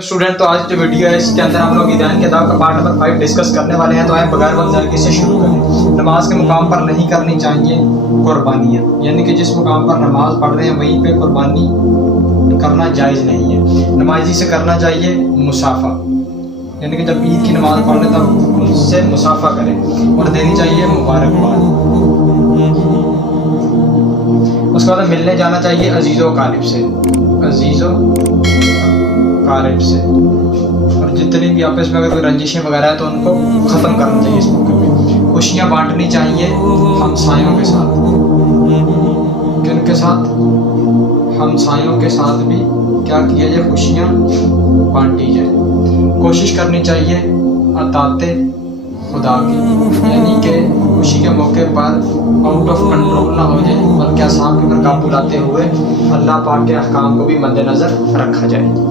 Student, तो आज जो वीडियो है इसके अंदर हम लोग ईदान के अदा का पार्ट नंबर 5 डिस्कस करने वाले हैं। तो आए बगैर वक्त ज़ाया से शुरू करें। नमाज के मुकाम पर नहीं करनी चाहिए कुर्बानियाँ, यानी कि जिस मुकाम पर नमाज पढ़ रहे हैं वहीं पे कुर्बानी करना जायज़ नहीं है। नमाजी से करना चाहिए मुसाफा, यानी कि जब ईद की नमाज पढ़ लें तब उनसे मुसाफा करें और देनी चाहिए मुबारकबाद। उसके बाद मिलने जाना चाहिए अजीज़ो कारिब से, अजीज़ो कारिब से, और जितनी भी आपस में अगर कोई रंजिशें वगैरह है तो उनको ख़त्म करना चाहिए इस मौके पे। खुशियाँ बांटनी चाहिए हमसायों के साथ, किनके साथ? हमसायों के साथ भी क्या किया जाए, खुशियाँ बांटी जाए। कोशिश करनी चाहिए अताते खुदा की, यानी कि खुशी के मौके पर आउट ऑफ कंट्रोल ना हो जाए, बल्कि असाब के ऊपर काबू लाते हुए अल्लाह पाक के अहकाम को भी मद्देनज़र रखा जाए।